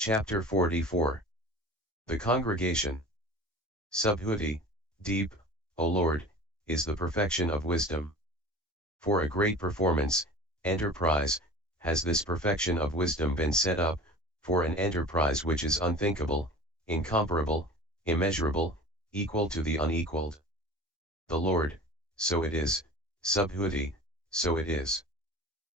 Chapter 44. The Congregation. Subhuti, deep, O Lord, is the perfection of wisdom. For a great performance, enterprise, has this perfection of wisdom been set up, for an enterprise which is unthinkable, incomparable, immeasurable, equal to the unequaled. The Lord, so it is, Subhuti, so it is.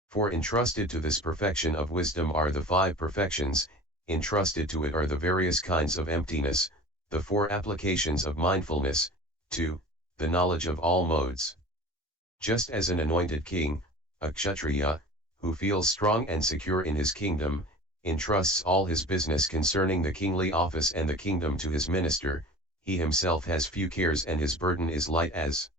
For entrusted to this perfection of wisdom are the 5 perfections, entrusted to it are the various kinds of emptiness, the 4 applications of mindfulness, 2, the knowledge of all modes. Just as an anointed king, a kshatriya, who feels strong and secure in his kingdom, entrusts all his business concerning the kingly office and the kingdom to his minister, he himself has few cares and his burden is light as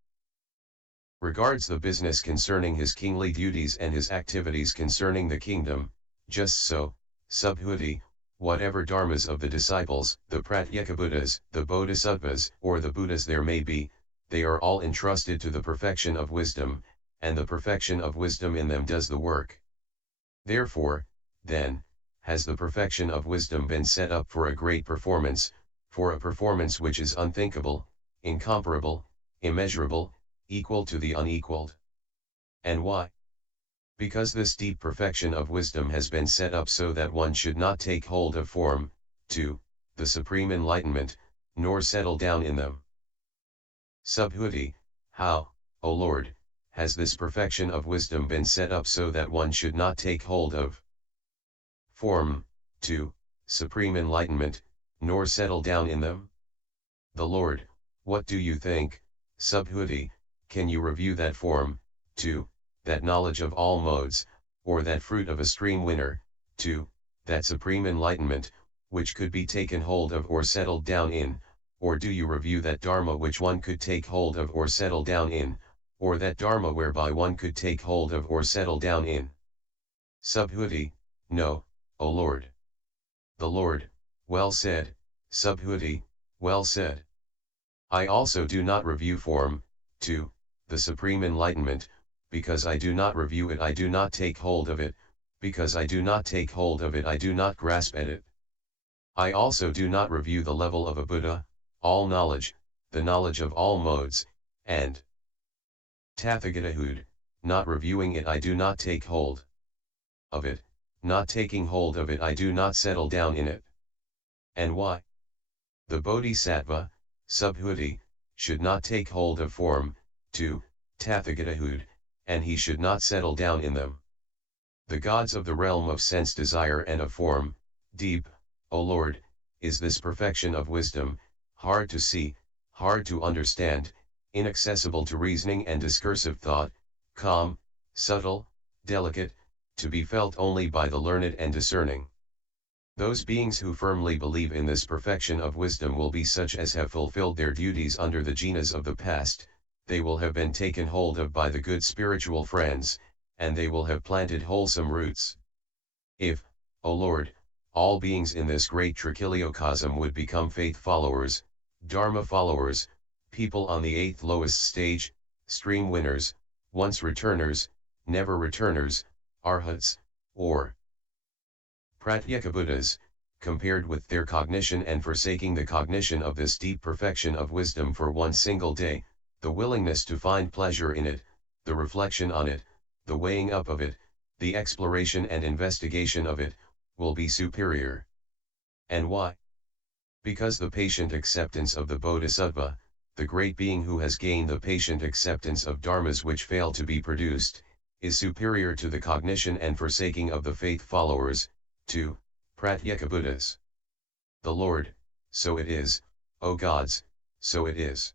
regards the business concerning his kingly duties and his activities concerning the kingdom. Just so, Subhuti, whatever dharmas of the disciples, the Pratyekabuddhas, the Bodhisattvas, or the Buddhas there may be, they are all entrusted to the perfection of wisdom, and the perfection of wisdom in them does the work. Therefore, then, has the perfection of wisdom been set up for a great performance, for a performance which is unthinkable, incomparable, immeasurable, equal to the unequaled. And why? Because this deep perfection of wisdom has been set up so that one should not take hold of form, 2, the supreme enlightenment, nor settle down in them. Subhuti, how, O Lord, has this perfection of wisdom been set up so that one should not take hold of form, 2, supreme enlightenment, nor settle down in them? The Lord, what do you think, Subhuti, can you review that form, 2, that knowledge of all modes, or that fruit of a stream winner, 2, that supreme enlightenment, which could be taken hold of or settled down in, or do you review that dharma which one could take hold of or settle down in, or that dharma whereby one could take hold of or settle down in? Subhuti, no, O Lord. The Lord, well said, Subhuti, well said. I also do not review form, 2, the supreme enlightenment, because I do not review it I do not take hold of it, because I do not take hold of it I do not grasp at it. I also do not review the level of a Buddha, all knowledge, the knowledge of all modes, and Tathagatahud, not reviewing it I do not take hold of it, not taking hold of it I do not settle down in it. And why? The Bodhisattva, Subhuti, should not take hold of form, 2, Tathagatahud, and he should not settle down in them. The gods of the realm of sense desire and of form, deep, O Lord, is this perfection of wisdom, hard to see, hard to understand, inaccessible to reasoning and discursive thought, calm, subtle, delicate, to be felt only by the learned and discerning. Those beings who firmly believe in this perfection of wisdom will be such as have fulfilled their duties under the jinas of the past, they will have been taken hold of by the good spiritual friends, and they will have planted wholesome roots. If, O Lord, all beings in this great trichiliocosm would become faith followers, dharma followers, people on the 8th lowest stage, stream winners, once returners, never returners, arhats, or pratyekabuddhas, compared with their cognition and forsaking the cognition of this deep perfection of wisdom for one single day, the willingness to find pleasure in it, the reflection on it, the weighing up of it, the exploration and investigation of it, will be superior. And why? Because the patient acceptance of the Bodhisattva, the great being who has gained the patient acceptance of dharmas which fail to be produced, is superior to the cognition and forsaking of the faith followers, 2, Pratyekabuddhas. The Lord, so it is, O gods, so it is.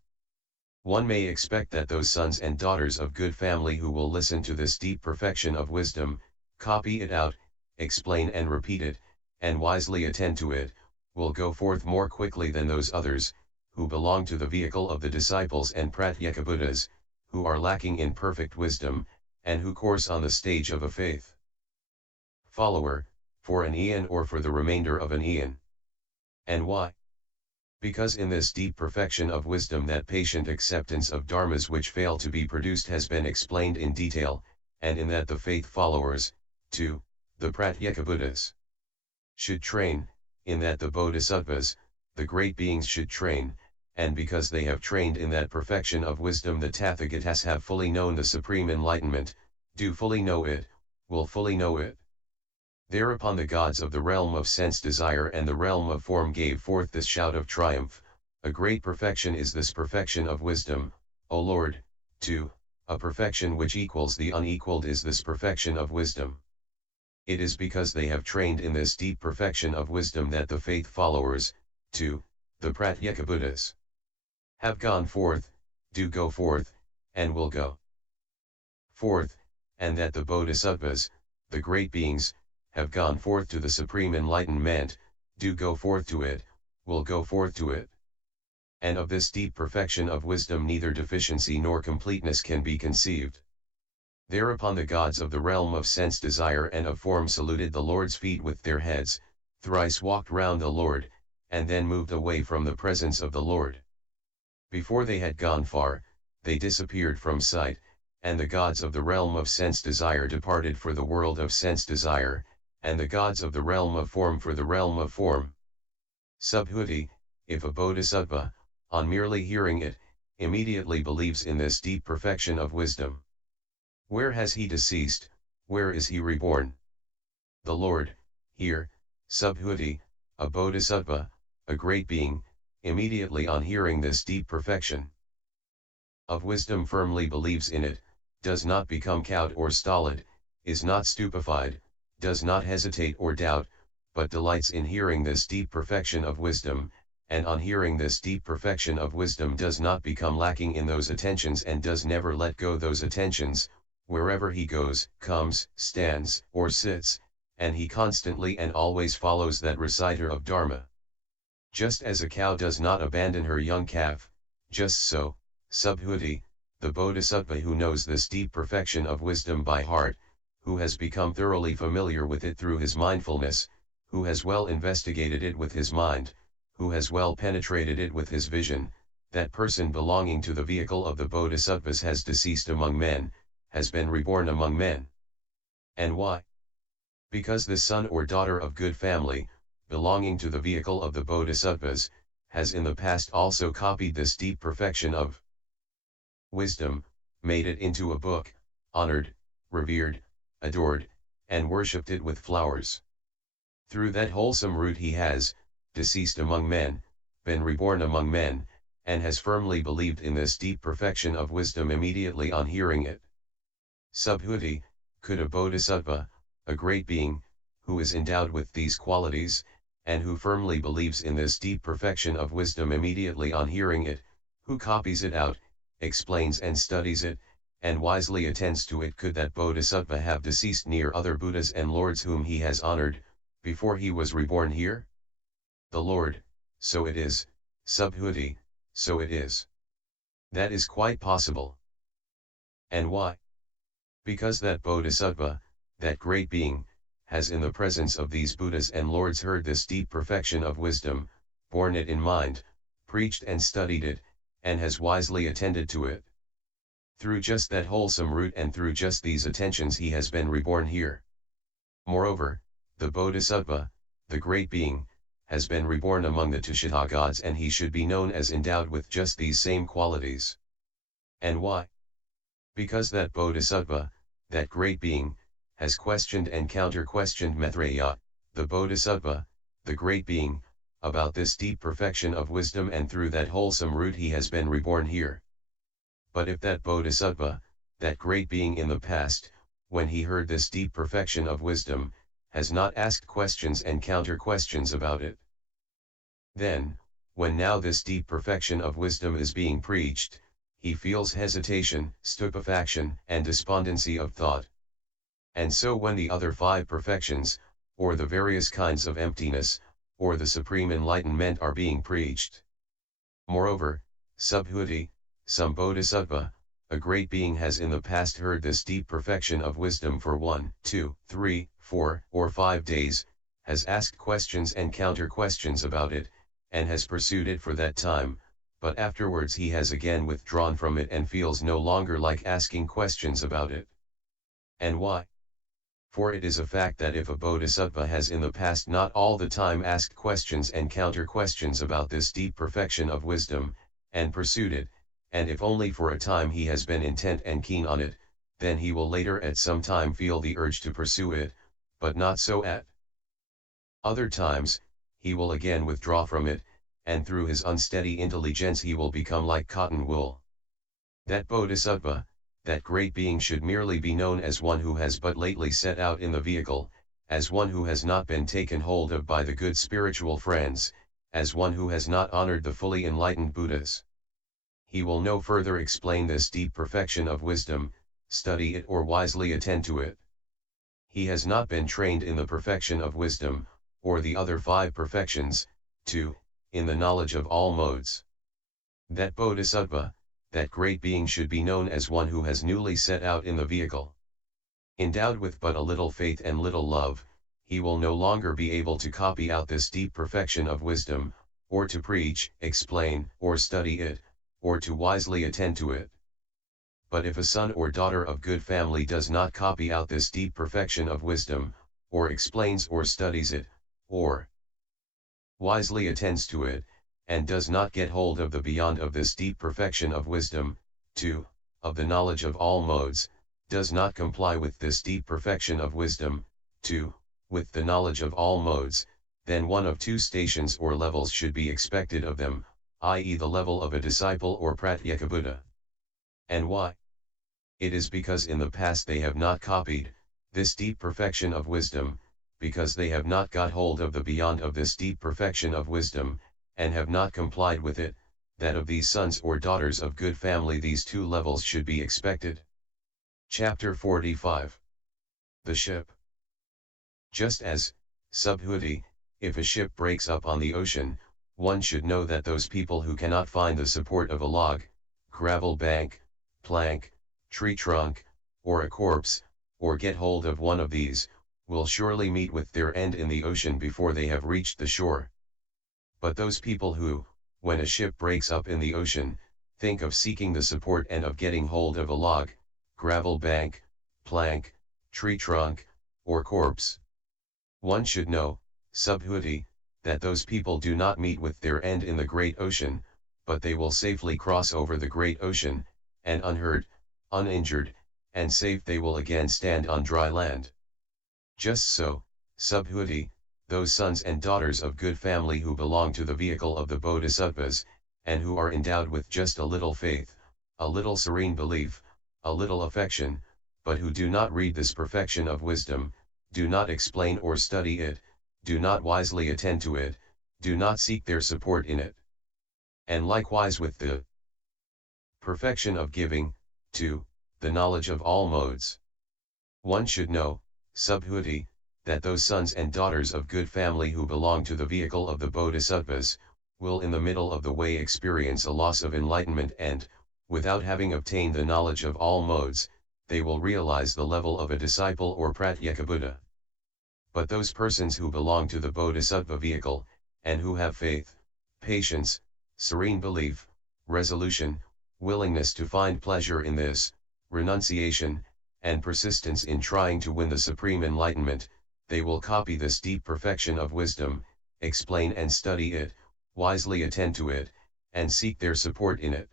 One may expect that those sons and daughters of good family who will listen to this deep perfection of wisdom, copy it out, explain and repeat it, and wisely attend to it, will go forth more quickly than those others, who belong to the vehicle of the disciples and Pratyekabuddhas, who are lacking in perfect wisdom, and who course on the stage of a faith follower, for an eon or for the remainder of an eon. And why? Because in this deep perfection of wisdom that patient acceptance of dharmas which fail to be produced has been explained in detail, and in that the faith followers, 2, the Pratyekabuddhas, should train, in that the Bodhisattvas, the great beings should train, and because they have trained in that perfection of wisdom the Tathagatas have fully known the supreme enlightenment, do fully know it, will fully know it. Thereupon the gods of the realm of sense desire and the realm of form gave forth this shout of triumph, a great perfection is this perfection of wisdom, O Lord, 2, a perfection which equals the unequaled is this perfection of wisdom. It is because they have trained in this deep perfection of wisdom that the faith followers, 2, the Pratyeka Buddhas, have gone forth, do go forth, and will go forth, and that the Bodhisattvas, the great beings, have gone forth to the supreme enlightenment, do go forth to it, will go forth to it. And of this deep perfection of wisdom neither deficiency nor completeness can be conceived. Thereupon the gods of the realm of sense desire and of form saluted the Lord's feet with their heads, thrice walked round the Lord, and then moved away from the presence of the Lord. Before they had gone far, they disappeared from sight, and the gods of the realm of sense desire departed for the world of sense desire, and the gods of the realm of form for the realm of form. Subhuti, if a bodhisattva, on merely hearing it, immediately believes in this deep perfection of wisdom. Where has he deceased, where is he reborn? The Lord, here, Subhuti, a bodhisattva, a great being, immediately on hearing this deep perfection of wisdom firmly believes in it, does not become cowed or stolid, is not stupefied, does not hesitate or doubt, but delights in hearing this deep perfection of wisdom, and on hearing this deep perfection of wisdom does not become lacking in those attentions and does never let go those attentions, wherever he goes, comes, stands, or sits, and he constantly and always follows that reciter of Dharma. Just as a cow does not abandon her young calf, just so, Subhuti, the bodhisattva who knows this deep perfection of wisdom by heart, who has become thoroughly familiar with it through his mindfulness, who has well investigated it with his mind, who has well penetrated it with his vision, that person belonging to the vehicle of the bodhisattvas has deceased among men, has been reborn among men. And why? Because this son or daughter of good family, belonging to the vehicle of the bodhisattvas, has in the past also copied this deep perfection of wisdom, made it into a book, honored, revered, adored, and worshipped it with flowers. Through that wholesome root he has, deceased among men, been reborn among men, and has firmly believed in this deep perfection of wisdom immediately on hearing it. Subhuti, could a bodhisattva, a great being, who is endowed with these qualities, and who firmly believes in this deep perfection of wisdom immediately on hearing it, who copies it out, explains and studies it, and wisely attends to it, could that bodhisattva have deceased near other Buddhas and Lords whom he has honored, before he was reborn here? The Lord, so it is, Subhuti, so it is. That is quite possible. And why? Because that bodhisattva, that great being, has in the presence of these Buddhas and Lords heard this deep perfection of wisdom, borne it in mind, preached and studied it, and has wisely attended to it. Through just that wholesome root and through just these attentions he has been reborn here. Moreover, the bodhisattva, the great being, has been reborn among the Tushita gods, and he should be known as endowed with just these same qualities. And why? Because that bodhisattva, that great being, has questioned and counter-questioned Maitreya, the bodhisattva, the great being, about this deep perfection of wisdom, and through that wholesome root he has been reborn here. But if that bodhisattva, that great being in the past, when he heard this deep perfection of wisdom, has not asked questions and counter-questions about it, then, when now this deep perfection of wisdom is being preached, he feels hesitation, stupefaction, and despondency of thought. And so when the other 5 perfections, or the various kinds of emptiness, or the supreme enlightenment are being preached. Moreover, Subhuti, some bodhisattva, a great being has in the past heard this deep perfection of wisdom for 1, 2, 3, 4, or 5 days, has asked questions and counter-questions about it, and has pursued it for that time, but afterwards he has again withdrawn from it and feels no longer like asking questions about it. And why? For it is a fact that if a bodhisattva has in the past not all the time asked questions and counter-questions about this deep perfection of wisdom, and pursued it, and if only for a time he has been intent and keen on it, then he will later at some time feel the urge to pursue it, but not so at other times, he will again withdraw from it, and through his unsteady intelligence he will become like cotton wool. That bodhisattva, that great being should merely be known as one who has but lately set out in the vehicle, as one who has not been taken hold of by the good spiritual friends, as one who has not honored the fully enlightened Buddhas. He will no further explain this deep perfection of wisdom, study it or wisely attend to it. He has not been trained in the perfection of wisdom, or the other 5 perfections, 2, in the knowledge of all modes. That bodhisattva, that great being should be known as one who has newly set out in the vehicle. Endowed with but a little faith and little love, he will no longer be able to copy out this deep perfection of wisdom, or to preach, explain, or study it, or to wisely attend to it. But if a son or daughter of good family does not copy out this deep perfection of wisdom, or explains or studies it, or wisely attends to it, and does not get hold of the beyond of this deep perfection of wisdom, 2, of the knowledge of all modes, does not comply with this deep perfection of wisdom, 2, with the knowledge of all modes, then one of 2 stations or levels should be expected of them, i.e. the level of a disciple or Pratyekabuddha. And why? It is because in the past they have not copied this deep perfection of wisdom, because they have not got hold of the beyond of this deep perfection of wisdom, and have not complied with it, that of these sons or daughters of good family these 2 levels should be expected. Chapter 45. The Ship. Just as, subhuti, if a ship breaks up on the ocean, one should know that those people who cannot find the support of a log, gravel bank, plank, tree trunk, or a corpse, or get hold of one of these, will surely meet with their end in the ocean before they have reached the shore. But those people who, when a ship breaks up in the ocean, think of seeking the support and of getting hold of a log, gravel bank, plank, tree trunk, or corpse. One should know, subhuti, that those people do not meet with their end in the great ocean, but they will safely cross over the great ocean, and unhurt, uninjured, and safe they will again stand on dry land. Just so, subhuti, those sons and daughters of good family who belong to the vehicle of the bodhisattvas, and who are endowed with just a little faith, a little serene belief, a little affection, but who do not read this perfection of wisdom, do not explain or study it, do not wisely attend to it, do not seek their support in it. And likewise with the perfection of giving, 2, the knowledge of all modes. One should know, subhuti, that those sons and daughters of good family who belong to the vehicle of the bodhisattvas, will in the middle of the way experience a loss of enlightenment and, without having obtained the knowledge of all modes, they will realize the level of a disciple or Pratyekabuddha. But those persons who belong to the bodhisattva vehicle, and who have faith, patience, serene belief, resolution, willingness to find pleasure in this, renunciation, and persistence in trying to win the supreme enlightenment, they will copy this deep perfection of wisdom, explain and study it, wisely attend to it, and seek their support in it.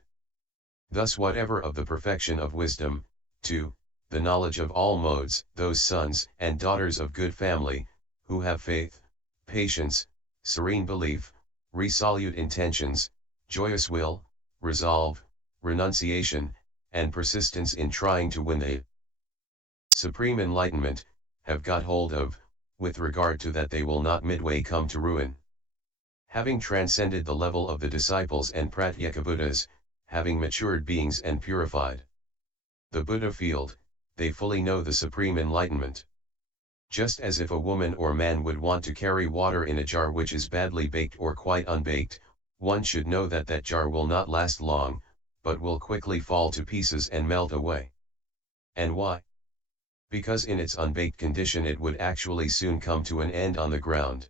Thus whatever of the perfection of wisdom, 2, the knowledge of all modes, those sons and daughters of good family, who have faith, patience, serene belief, resolute intentions, joyous will, resolve, renunciation, and persistence in trying to win the supreme enlightenment, have got hold of, with regard to that they will not midway come to ruin. Having transcended the level of the disciples and Pratyekabuddhas, having matured beings and purified the Buddha field, they fully know the supreme enlightenment. Just as if a woman or man would want to carry water in a jar which is badly baked or quite unbaked, one should know that that jar will not last long, but will quickly fall to pieces and melt away. And why? Because in its unbaked condition it would actually soon come to an end on the ground.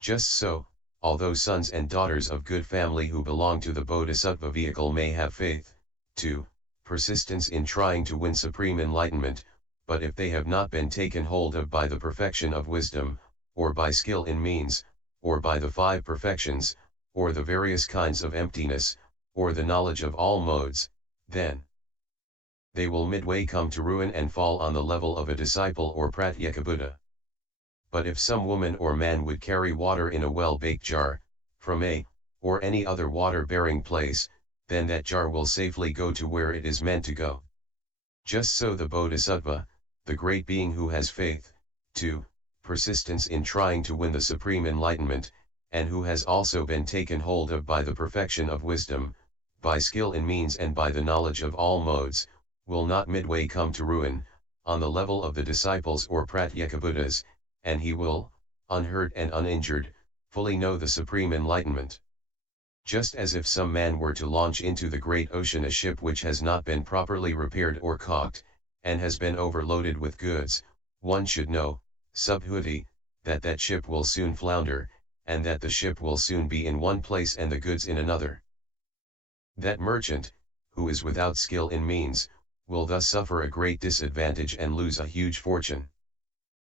Just so, although sons and daughters of good family who belong to the bodhisattva vehicle may have faith, 2, persistence in trying to win supreme enlightenment, But if they have not been taken hold of by the perfection of wisdom, or by skill in means, or by the 5 perfections, or the various kinds of emptiness, or the knowledge of all modes, then they will midway come to ruin and fall on the level of a disciple or Pratyekabuddha. But if some woman or man would carry water in a well-baked jar, from a, or any other water-bearing place, then that jar will safely go to where it is meant to go. Just so the Bodhisattva, the great being who has faith, 2, persistence in trying to win the supreme enlightenment, and who has also been taken hold of by the perfection of wisdom, by skill in means and by the knowledge of all modes, will not midway come to ruin, on the level of the disciples or Pratyekabuddhas, and he will, unhurt and uninjured, fully know the supreme enlightenment. Just as if some man were to launch into the great ocean a ship which has not been properly repaired or caulked, and has been overloaded with goods, one should know, subhuti, that that ship will soon flounder, and that the ship will soon be in one place and the goods in another. That merchant, who is without skill in means, will thus suffer a great disadvantage and lose a huge fortune.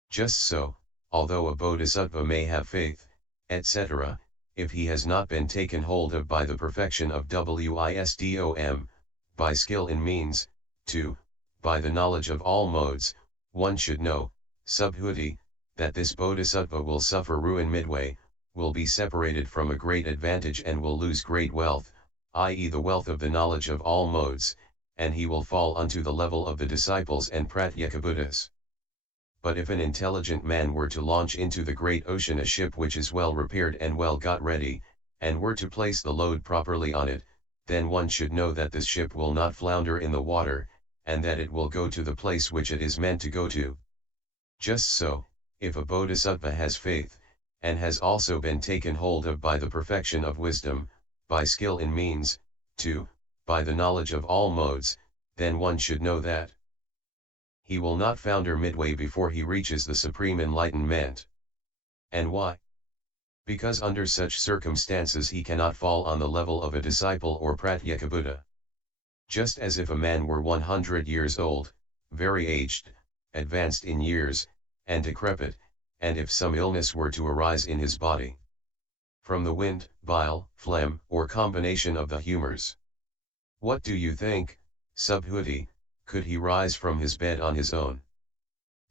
Just so, although a bodhisattva may have faith, etc., if he has not been taken hold of by the perfection of wisdom, by skill in means, 2, by the knowledge of all modes, one should know, subhuti, that this bodhisattva will suffer ruin midway, will be separated from a great advantage and will lose great wealth, i.e. the wealth of the knowledge of all modes, and he will fall unto the level of the disciples and Pratyekabuddhas. But if an intelligent man were to launch into the great ocean a ship which is well repaired and well got ready, and were to place the load properly on it, then one should know that this ship will not flounder in the water, and that it will go to the place which it is meant to go to. Just so, if a bodhisattva has faith, and has also been taken hold of by the perfection of wisdom, by skill in means, 2, by the knowledge of all modes, then one should know that he will not founder midway before he reaches the supreme enlightenment. And why? Because under such circumstances he cannot fall on the level of a disciple or Pratyekabuddha. Just as if a man were 100 years old, very aged, advanced in years, and decrepit, and if some illness were to arise in his body, from the wind, bile, phlegm, or combination of the humors, what do you think, subhuti, could he rise from his bed on his own?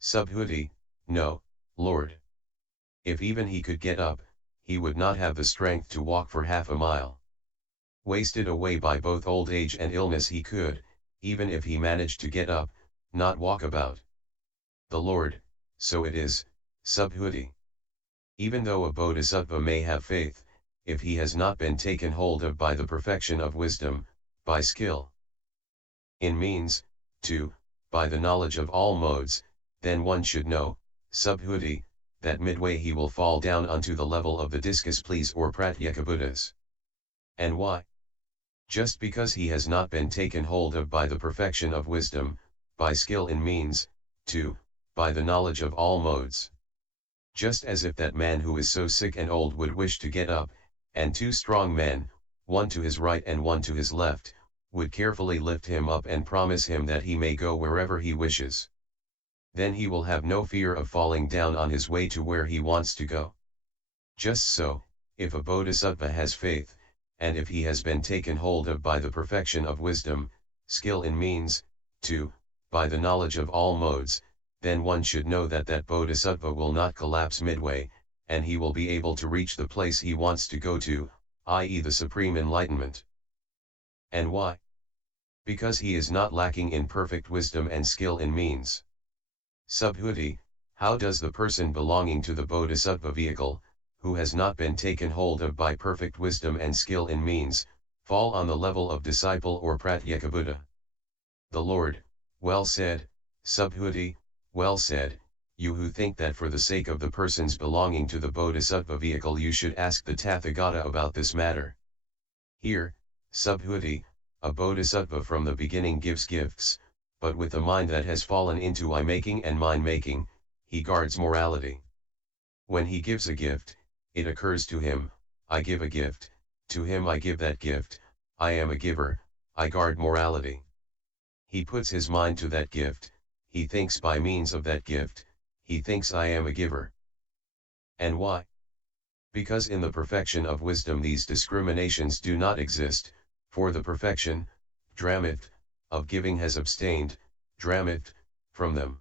Subhuti, no, Lord. If even he could get up, he would not have the strength to walk for half a mile. Wasted away by both old age and illness he could, even if he managed to get up, not walk about. The Lord, so it is, subhuti. Even though a bodhisattva may have faith, if he has not been taken hold of by the perfection of wisdom, by skill in means, 2, by the knowledge of all modes, then one should know, subhuti, that midway he will fall down unto the level of the disciples or Pratyekabuddhas. And why? Just because he has not been taken hold of by the perfection of wisdom, by skill in means, 2, by the knowledge of all modes. Just as if that man who is so sick and old would wish to get up, and 2 strong men, one to his right and one to his left, would carefully lift him up and promise him that he may go wherever he wishes. Then he will have no fear of falling down on his way to where he wants to go. Just so, if a bodhisattva has faith, and if he has been taken hold of by the perfection of wisdom, skill in means, 2, by the knowledge of all modes, then one should know that that bodhisattva will not collapse midway, and he will be able to reach the place he wants to go to, i.e. the supreme enlightenment. And why? Because he is not lacking in perfect wisdom and skill in means. Subhuti, how does the person belonging to the bodhisattva vehicle, who has not been taken hold of by perfect wisdom and skill in means, fall on the level of disciple or Pratyekabuddha? The Lord, well said, subhuti, well said. You who think that for the sake of the persons belonging to the bodhisattva vehicle you should ask the Tathagata about this matter. Here, subhuti, a bodhisattva from the beginning gives gifts, but with the mind that has fallen into I-making and mind-making, he guards morality. When he gives a gift, it occurs to him, I give a gift, to him I give that gift, I am a giver, I guard morality. He puts his mind to that gift, he thinks by means of that gift, he thinks I am a giver. And why? Because in the perfection of wisdom these discriminations do not exist, for the perfection, DHARMAS, of giving has abstained, DHARMAS, from them.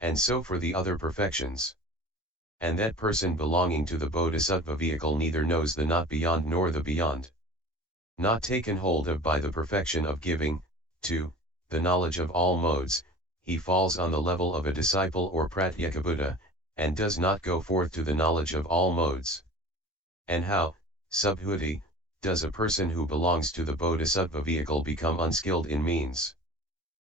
And so for the other perfections. And that person belonging to the Bodhisattva vehicle neither knows the not beyond nor the beyond. Not taken hold of by the perfection of giving, to the knowledge of all modes, he falls on the level of a disciple or Pratyekabuddha, and does not go forth to the knowledge of all modes. And how, Subhuti, does a person who belongs to the Bodhisattva vehicle become unskilled in means?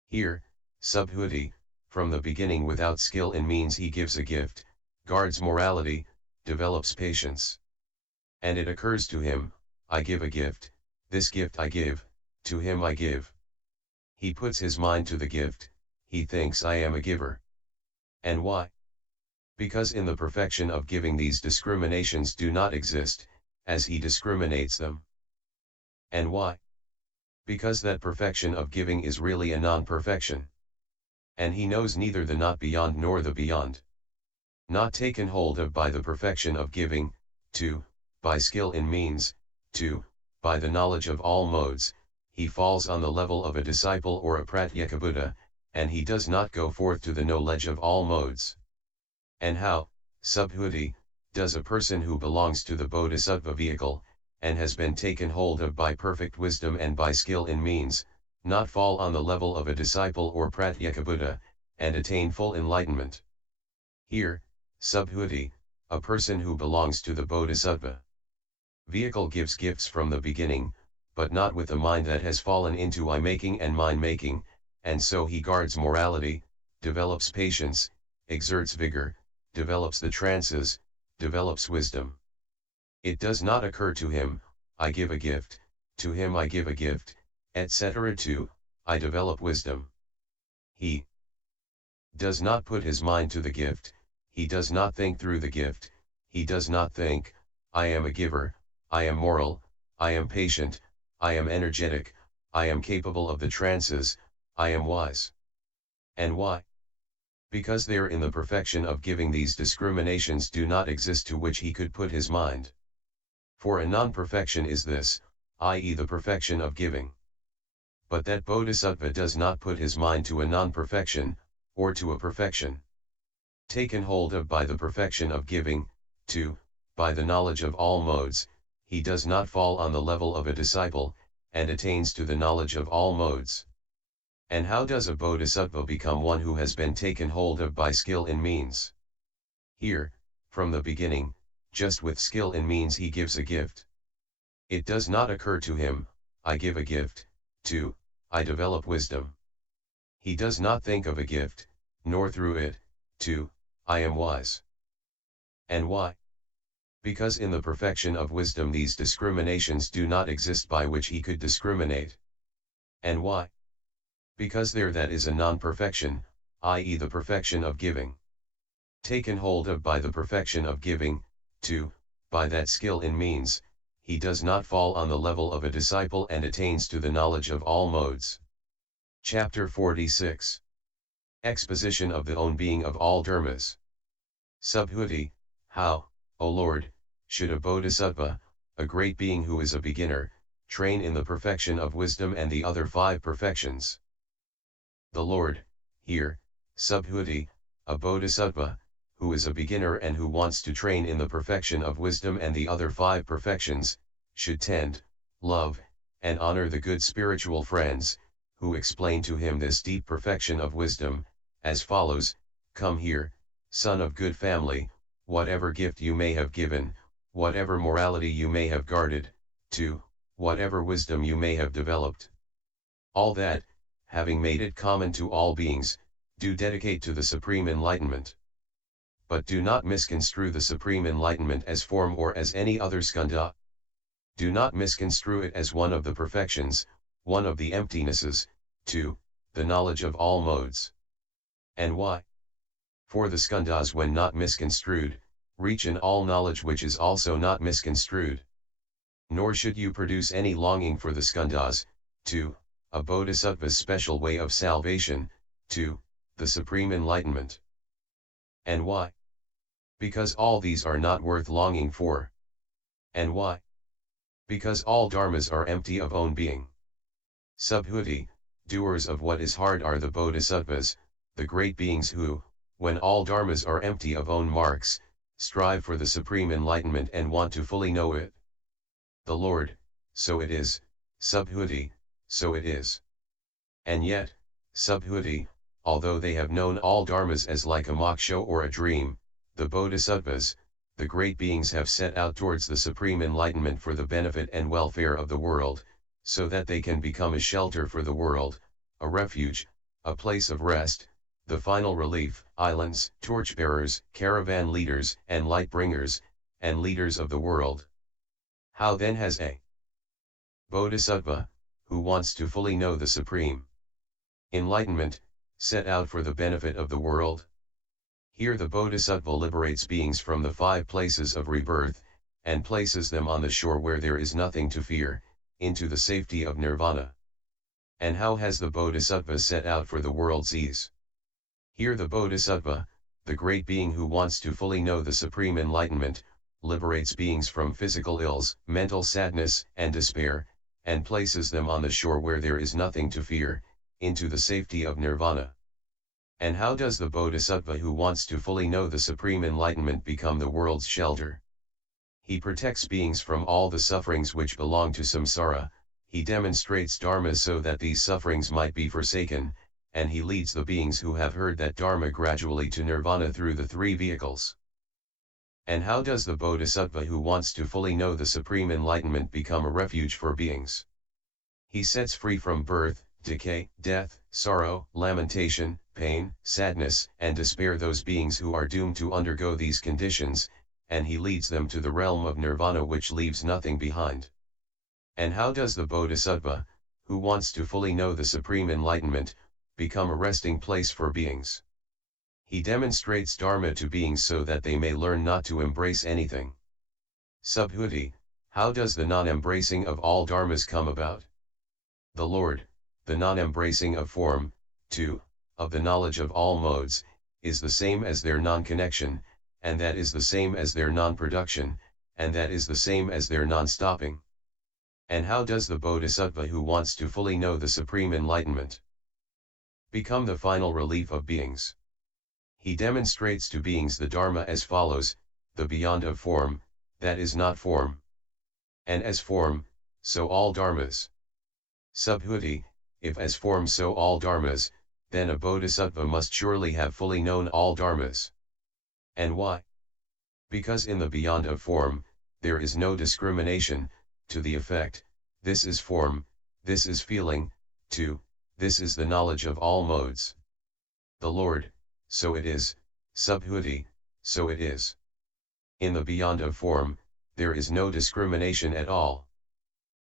Here, Subhuti, from the beginning without skill in means he gives a gift, guards morality, develops patience. And it occurs to him, I give a gift, this gift I give, to him I give. He puts his mind to the gift, he thinks I am a giver. And why? Because in the perfection of giving these discriminations do not exist, as he discriminates them. And why? Because that perfection of giving is really a non-perfection. And he knows neither the not beyond nor the beyond. Not taken hold of by the perfection of giving, to, by skill in means, to, by the knowledge of all modes, he falls on the level of a disciple or a Pratyekabuddha, and he does not go forth to the knowledge of all modes. And how, Subhuti, does a person who belongs to the Bodhisattva vehicle, and has been taken hold of by perfect wisdom and by skill in means, not fall on the level of a disciple or Pratyekabuddha, and attain full enlightenment? Here, Subhuti, a person who belongs to the Bodhisattva vehicle gives gifts from the beginning, but not with a mind that has fallen into I-making and mine-making, and so he guards morality, develops patience, exerts vigor, develops the trances, develops wisdom. It does not occur to him, I give a gift, to him I give a gift, etc. to, I develop wisdom. He does not put his mind to the gift, he does not think through the gift, he does not think, I am a giver, I am moral, I am patient, I am energetic, I am capable of the trances, I am wise. And why? Because there in the perfection of giving these discriminations do not exist to which he could put his mind. For a non-perfection is this, i.e. the perfection of giving. But that Bodhisattva does not put his mind to a non-perfection, or to a perfection. Taken hold of by the perfection of giving, to, by the knowledge of all modes, he does not fall on the level of a disciple, and attains to the knowledge of all modes. And how does a Bodhisattva become one who has been taken hold of by skill in means? Here, from the beginning, just with skill in means he gives a gift. It does not occur to him, I give a gift, to, I develop wisdom. He does not think of a gift, nor through it, to, I am wise. And why? Because in the perfection of wisdom these discriminations do not exist by which he could discriminate. And why? Because there that is a non-perfection, i.e. the perfection of giving. Taken hold of by the perfection of giving, to, by that skill in means, he does not fall on the level of a disciple and attains to the knowledge of all modes. Chapter 46. Exposition of the own being of all dharmas. Subhuti, how, O Lord, should a Bodhisattva, a great being who is a beginner, train in the perfection of wisdom and the other 5 perfections? The Lord, here, Subhuti, a Bodhisattva, who is a beginner and who wants to train in the perfection of wisdom and the other 5 perfections, should tend, love, and honor the good spiritual friends, who explain to him this deep perfection of wisdom, as follows: Come here, son of good family, whatever gift you may have given, whatever morality you may have guarded, to, whatever wisdom you may have developed. All that, having made it common to all beings, do dedicate to the supreme enlightenment. But do not misconstrue the supreme enlightenment as form or as any other skandha. Do not misconstrue it as one of the perfections, one of the emptinesses, to, the knowledge of all modes. And why? For the skandhas, when not misconstrued, reach in all knowledge which is also not misconstrued. Nor should you produce any longing for the skandhas, to, a bodhisattva's special way of salvation, to, the supreme enlightenment. And why? Because all these are not worth longing for. And why? Because all dharmas are empty of own being. Subhuti, doers of what is hard are the bodhisattvas, the great beings who, when all dharmas are empty of own marks, strive for the supreme enlightenment and want to fully know it. The Lord, so it is, Subhuti, so it is. And yet, Subhuti, although they have known all dharmas as like a moksha or a dream, the bodhisattvas, the great beings have set out towards the supreme enlightenment for the benefit and welfare of the world, so that they can become a shelter for the world, a refuge, a place of rest, the final relief, islands, torchbearers, caravan leaders, and light bringers, and leaders of the world. How then has a bodhisattva, who wants to fully know the supreme enlightenment, set out for the benefit of the world? Here the bodhisattva liberates beings from the 5 places of rebirth, and places them on the shore where there is nothing to fear, into the safety of nirvana. And how has the bodhisattva set out for the world's ease? Here the bodhisattva, the great being who wants to fully know the supreme enlightenment, liberates beings from physical ills, mental sadness, and despair, and places them on the shore where there is nothing to fear, into the safety of nirvana. And how does the bodhisattva who wants to fully know the supreme enlightenment become the world's shelter? He protects beings from all the sufferings which belong to samsara, he demonstrates dharma so that these sufferings might be forsaken, and he leads the beings who have heard that dharma gradually to nirvana through the 3 vehicles. And how does the bodhisattva who wants to fully know the supreme enlightenment become a refuge for beings? He sets free from birth, decay, death, sorrow, lamentation, pain, sadness, and despair those beings who are doomed to undergo these conditions, and he leads them to the realm of nirvana which leaves nothing behind. And how does the bodhisattva, who wants to fully know the supreme enlightenment, become a resting place for beings? He demonstrates dharma to beings so that they may learn not to embrace anything. Subhuti, how does the non-embracing of all dharmas come about? The Lord, the non-embracing of form, 2, of the knowledge of all modes, is the same as their non-connection, and that is the same as their non-production, and that is the same as their non-stopping. And how does the bodhisattva who wants to fully know the supreme enlightenment become the final relief of beings? He demonstrates to beings the dharma as follows: the beyond of form, that is not form. And as form, so all dharmas. Subhuti, if as form so all dharmas, then a bodhisattva must surely have fully known all dharmas. And why? Because in the beyond of form, there is no discrimination, to the effect, this is form, this is feeling, 2, this is the knowledge of all modes. The Lord, so it is, Subhuti, so it is. In the beyond of form, there is no discrimination at all.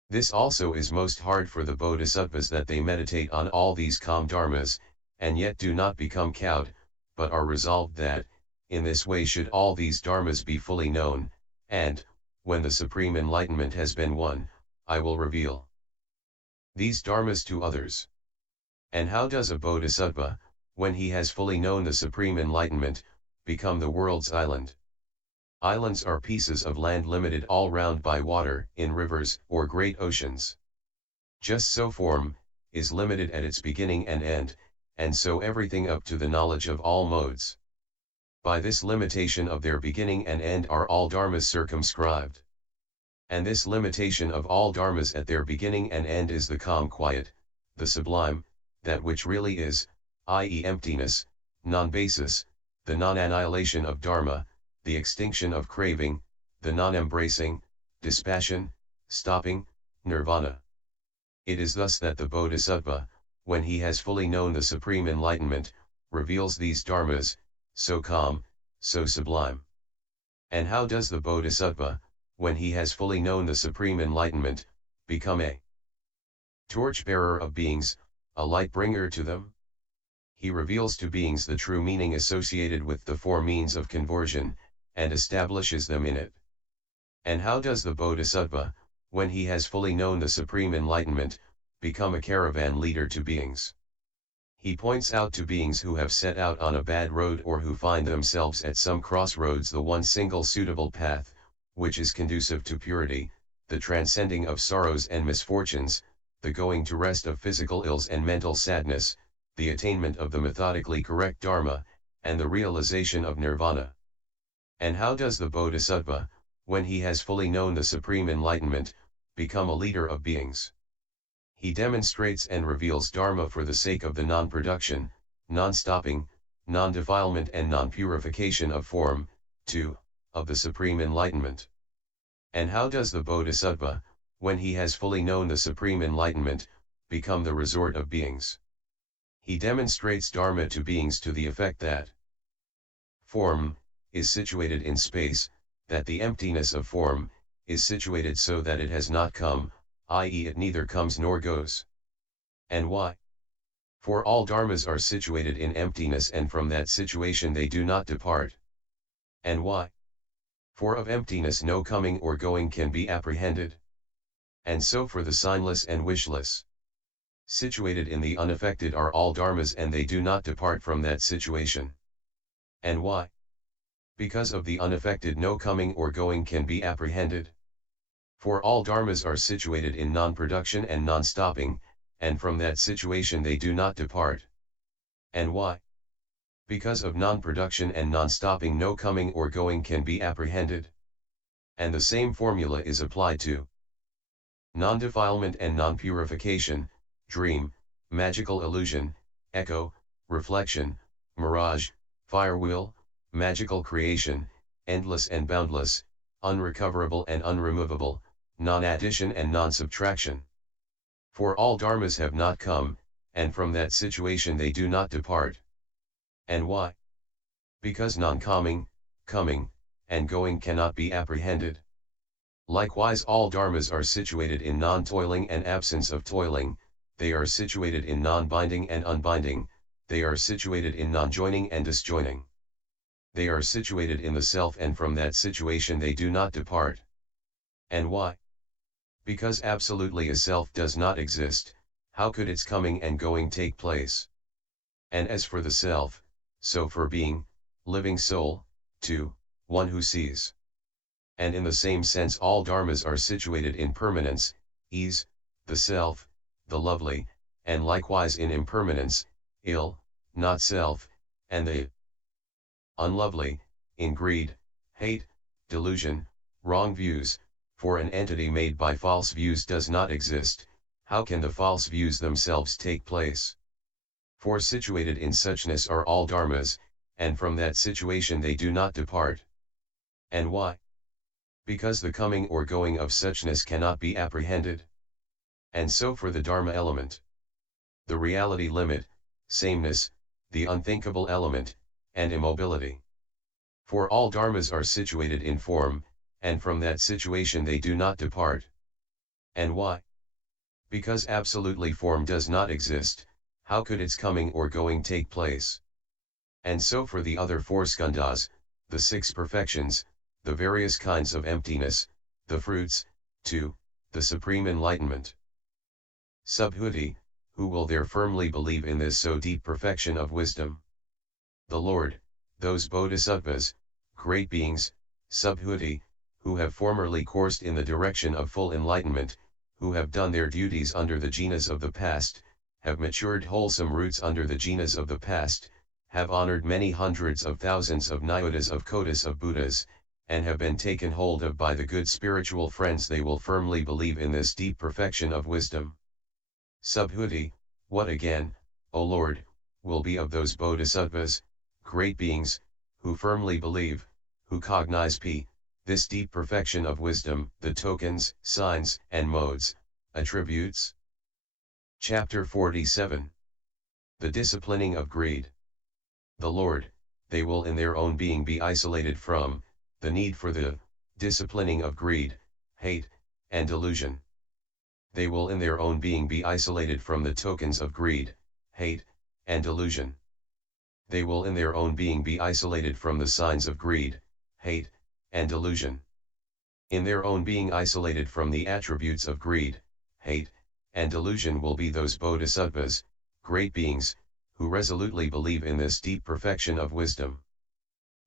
This also is most hard for the bodhisattvas, that they meditate on all these calm dharmas, and yet do not become cowed, but are resolved that, in this way should all these dharmas be fully known, and, when the supreme enlightenment has been won, I will reveal these dharmas to others. And how does a bodhisattva, when he has fully known the supreme enlightenment, become the world's island? Islands are pieces of land limited all round by water, in rivers, or great oceans. Just so form, is limited at its beginning and end, and so everything up to the knowledge of all modes. By this limitation of their beginning and end are all dharmas circumscribed. And this limitation of all dharmas at their beginning and end is the calm quiet, the sublime, that which really is, i.e. emptiness, non-basis, the non-annihilation of dharma, the extinction of craving, the non-embracing, dispassion, stopping, nirvana. It is thus that the bodhisattva, when he has fully known the supreme enlightenment, reveals these dharmas, so calm, so sublime. And how does the bodhisattva, when he has fully known the supreme enlightenment, become a torchbearer of beings, a light bringer to them? He reveals to beings the true meaning associated with the 4 means of conversion, and establishes them in it. And how does the bodhisattva, when he has fully known the supreme enlightenment, become a caravan leader to beings? He points out to beings who have set out on a bad road or who find themselves at some crossroads the one single suitable path, which is conducive to purity, the transcending of sorrows and misfortunes, the going to rest of physical ills and mental sadness, the attainment of the methodically correct Dharma, and the realization of nirvana. And how does the Bodhisattva, when he has fully known the supreme enlightenment, become a leader of beings? He demonstrates and reveals Dharma for the sake of the non-production, non-stopping, non-defilement and non-purification of form, 2, of the supreme enlightenment. And how does the Bodhisattva, when he has fully known the supreme enlightenment, become the resort of beings? He demonstrates Dharma to beings to the effect that form is situated in space, that the emptiness of form is situated so that it has not come, i.e. it neither comes nor goes. And why? For all dharmas are situated in emptiness and from that situation they do not depart. And why? For of emptiness no coming or going can be apprehended. And so for the signless and wishless. Situated in the unaffected are all dharmas and they do not depart from that situation. And why? Because of the unaffected no coming or going can be apprehended. For all dharmas are situated in non-production and non-stopping, and from that situation they do not depart. And why? Because of non-production and non-stopping no coming or going can be apprehended. And the same formula is applied to non-defilement and non-purification, dream, magical illusion, echo, reflection, mirage, firewheel, magical creation, endless and boundless, unrecoverable and unremovable, non-addition and non-subtraction. For all dharmas have not come, and from that situation they do not depart. And why? Because non-coming, coming, and going cannot be apprehended. Likewise all dharmas are situated in non-toiling and absence of toiling, they are situated in non-binding and unbinding, they are situated in non-joining and disjoining. They are situated in the self and from that situation they do not depart. And why? Because absolutely a self does not exist, how could its coming and going take place? And as for the self, so for being, living soul, 2, one who sees. And in the same sense all dharmas are situated in permanence, ease, the self, the lovely, and likewise in impermanence, ill, not self, and the unlovely, in greed, hate, delusion, wrong views, for an entity made by false views does not exist, how can the false views themselves take place? For situated in suchness are all dharmas, and from that situation they do not depart. And why? Because the coming or going of suchness cannot be apprehended. And so for the dharma element, the reality limit, sameness, the unthinkable element, and immobility. For all dharmas are situated in form, and from that situation they do not depart. And why? Because absolutely form does not exist, how could its coming or going take place? And so for the other four skandhas, the 6 perfections, the various kinds of emptiness, the fruits, 2, the supreme enlightenment. Subhuti, who will there firmly believe in this so deep perfection of wisdom? The Lord, those bodhisattvas, great beings, Subhuti, who have formerly coursed in the direction of full enlightenment, who have done their duties under the jhanas of the past, have matured wholesome roots under the jhanas of the past, have honored many hundreds of thousands of nyotas of kotis of Buddhas, and have been taken hold of by the good spiritual friends, they will firmly believe in this deep perfection of wisdom. Subhuti, what again, O Lord, will be of those bodhisattvas, great beings, who firmly believe, who cognize this deep perfection of wisdom, the tokens, signs, and modes, attributes? Chapter 47. The disciplining of greed. The Lord, they will in their own being be isolated from the need for the disciplining of greed, hate, and delusion. They will in their own being be isolated from the tokens of greed, hate, and delusion. They will in their own being be isolated from the signs of greed, hate, and delusion. In their own being isolated from the attributes of greed, hate, and delusion will be those bodhisattvas, great beings, who resolutely believe in this deep perfection of wisdom.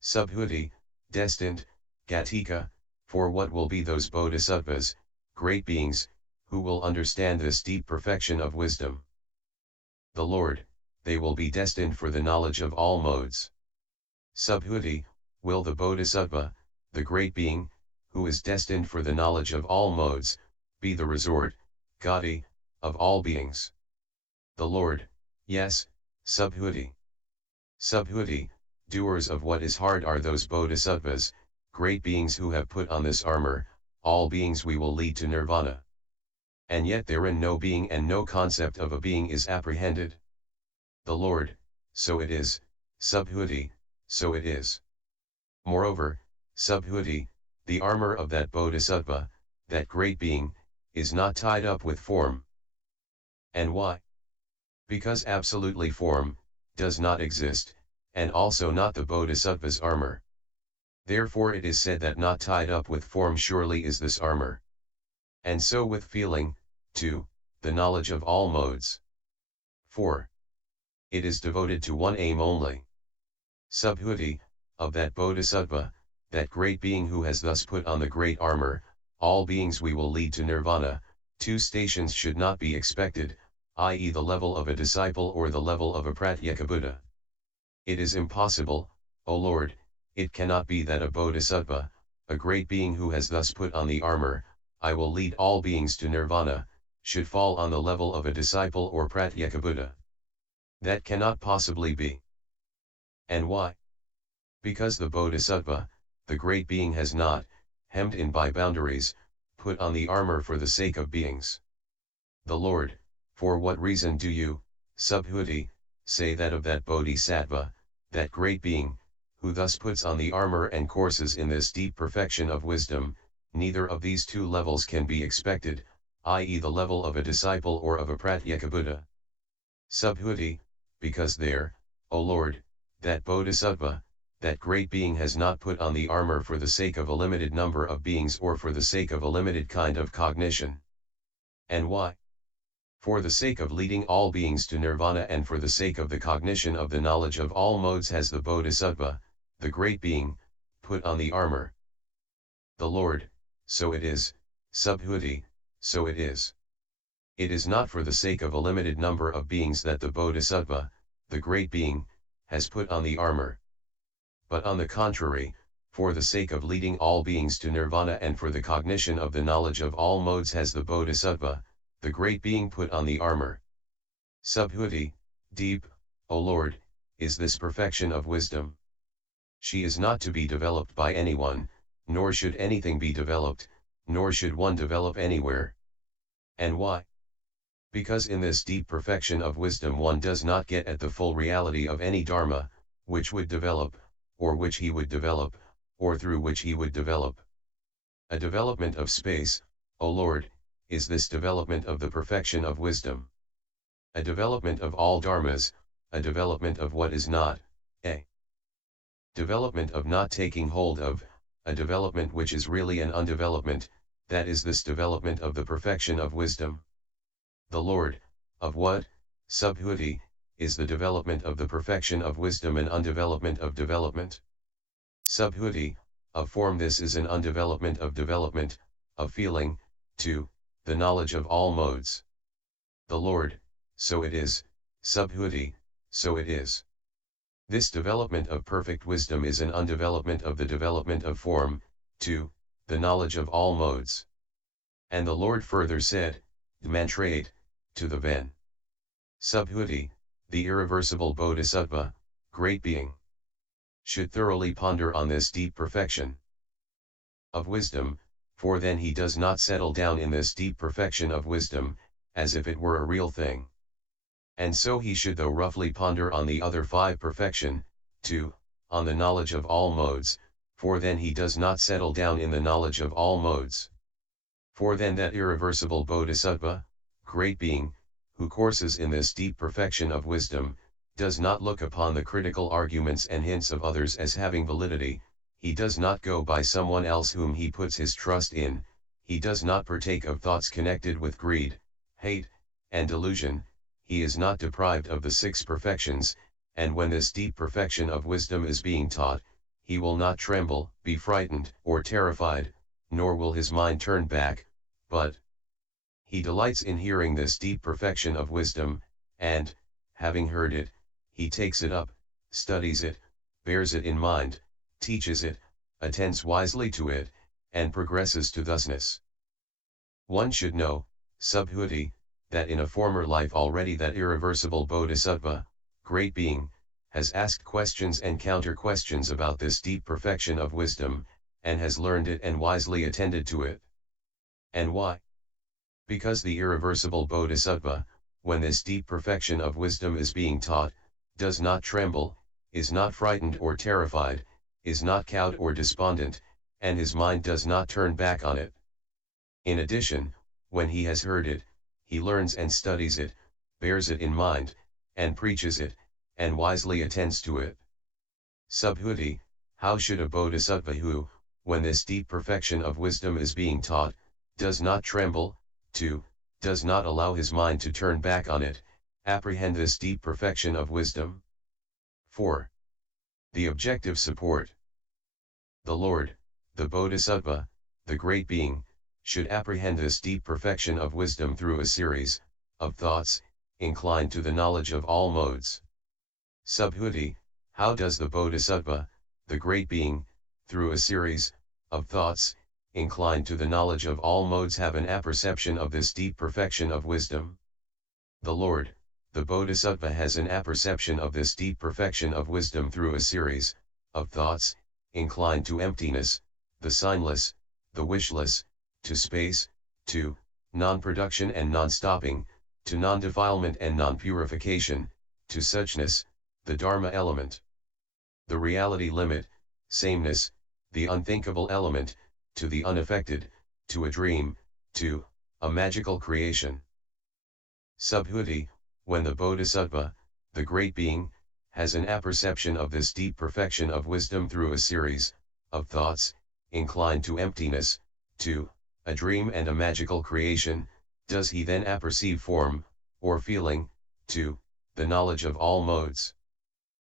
Subhuti, destined, Gatika, for what will be those bodhisattvas, great beings, who will understand this deep perfection of wisdom. The Lord, they will be destined for the knowledge of all modes. Subhuti, will the bodhisattva, the great being, who is destined for the knowledge of all modes, be the resort, Gati, of all beings. The Lord, yes, Subhuti. Subhuti, doers of what is hard are those bodhisattvas, great beings who have put on this armor, all beings we will lead to nirvana. And yet therein no being and no concept of a being is apprehended. The Lord, so it is, Subhuti, so it is. Moreover, Subhuti, the armor of that bodhisattva, that great being, is not tied up with form. And why? Because absolutely form does not exist, and also not the bodhisattva's armor. Therefore it is said that not tied up with form surely is this armor. And so with feeling, too, the knowledge of all modes. 4. It is devoted to one aim only. Subhuti, of that bodhisattva, that great being who has thus put on the great armor, all beings we will lead to nirvana, 2 stations should not be expected, i.e. the level of a disciple or the level of a Pratyekabuddha. It is impossible, O Lord, it cannot be that a bodhisattva, a great being who has thus put on the armor, I will lead all beings to nirvana, should fall on the level of a disciple or Pratyekabuddha. That cannot possibly be. And why? Because the bodhisattva, the great being has not, hemmed in by boundaries, put on the armor for the sake of beings. The Lord, for what reason do you, Subhuti, say that of that bodhisattva, that great being, who thus puts on the armor and courses in this deep perfection of wisdom, neither of these 2 levels can be expected, i.e. the level of a disciple or of a Pratyekabuddha? Subhuti, because there, O Lord, that bodhisattva, that great being has not put on the armor for the sake of a limited number of beings or for the sake of a limited kind of cognition. And why? For the sake of leading all beings to nirvana and for the sake of the cognition of the knowledge of all modes has the bodhisattva, the great being, put on the armor. The Lord, so it is, Subhuti, so it is. It is not for the sake of a limited number of beings that the bodhisattva, the great being, has put on the armor. But on the contrary, for the sake of leading all beings to nirvana and for the cognition of the knowledge of all modes has the bodhisattva, the great being put on the armor. Subhuti, deep, O Lord, is this perfection of wisdom. She is not to be developed by anyone, nor should anything be developed, nor should one develop anywhere. And why? Because in this deep perfection of wisdom one does not get at the full reality of any dharma, which would develop, or which he would develop, or through which he would develop. A development of space, O Lord, is this development of the perfection of wisdom. A development of all dharmas, a development of what is not, a development of not taking hold of, a development which is really an undevelopment, that is this development of the perfection of wisdom. The Lord, of what, Subhuti, is the development of the perfection of wisdom and undevelopment of development. Subhuti, of form this is an undevelopment of development, of feeling, too, the knowledge of all modes. The Lord, so it is, Subhuti, so it is. This development of perfect wisdom is an undevelopment of the development of form, too, the knowledge of all modes. And the Lord further said, Dmantrate, to the Ven. Subhuti, the irreversible bodhisattva, great being, should thoroughly ponder on this deep perfection of wisdom, for then he does not settle down in this deep perfection of wisdom, as if it were a real thing. And so he should though roughly ponder on the other 5 perfection, too, on the knowledge of all modes, for then he does not settle down in the knowledge of all modes. For then that irreversible bodhisattva, great being, who courses in this deep perfection of wisdom, does not look upon the critical arguments and hints of others as having validity, he does not go by someone else whom he puts his trust in, he does not partake of thoughts connected with greed, hate, and delusion, he is not deprived of the 6 perfections, and when this deep perfection of wisdom is being taught, he will not tremble, be frightened, or terrified, nor will his mind turn back, but he delights in hearing this deep perfection of wisdom, and, having heard it, he takes it up, studies it, bears it in mind, teaches it, attends wisely to it, and progresses to thusness. One should know, subhuti, that in a former life already that irreversible Bodhisattva, great being, has asked questions and counter-questions about this deep perfection of wisdom, and has learned it and wisely attended to it. And why? Because the irreversible Bodhisattva, when this deep perfection of wisdom is being taught, does not tremble, is not frightened or terrified, is not cowed or despondent, and his mind does not turn back on it. In addition, when he has heard it, he learns and studies it, bears it in mind, and preaches it, and wisely attends to it. Subhuti, how should a bodhisattva who, when this deep perfection of wisdom is being taught, does not tremble, does not allow his mind to turn back on it, apprehend this deep perfection of wisdom? 4. The objective support. The Lord, the Bodhisattva, the Great Being, should apprehend this deep perfection of wisdom through a series of thoughts, inclined to the knowledge of all modes. Subhuti, how does the Bodhisattva, the Great Being, through a series of thoughts, inclined to the knowledge of all modes have an apperception of this deep perfection of wisdom? The Lord, the Bodhisattva has an apperception of this deep perfection of wisdom through a series of thoughts, inclined to emptiness, the signless, the wishless, to space, to non-production and non-stopping, to non-defilement and non-purification, to suchness, the Dharma element, the reality limit, sameness, the unthinkable element, to the unaffected, to a dream, to a magical creation. Subhuti, when the Bodhisattva, the Great Being, has an apperception of this deep perfection of wisdom through a series of thoughts, inclined to emptiness, to a dream and a magical creation, does he then apperceive form, or feeling, to the knowledge of all modes?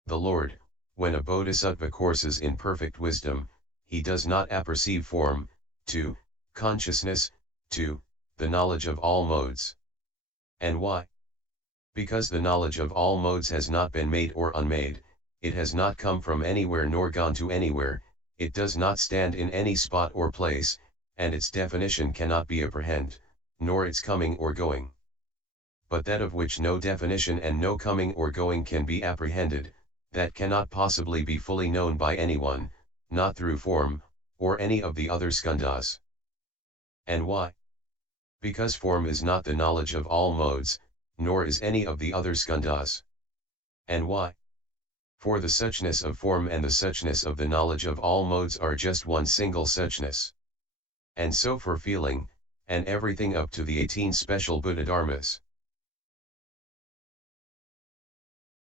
The Lord, when a Bodhisattva courses in perfect wisdom, he does not apperceive form, to consciousness, to the knowledge of all modes. And why? Because the knowledge of all modes has not been made or unmade, it has not come from anywhere nor gone to anywhere, it does not stand in any spot or place, and its definition cannot be apprehended, nor its coming or going. But that of which no definition and no coming or going can be apprehended, that cannot possibly be fully known by anyone, not through form, or any of the other skandhas. And why? Because form is not the knowledge of all modes, nor is any of the other skandhas. And why? For the suchness of form and the suchness of the knowledge of all modes are just one single suchness. And so for feeling, and everything up to the 18 special Buddha Dharmas.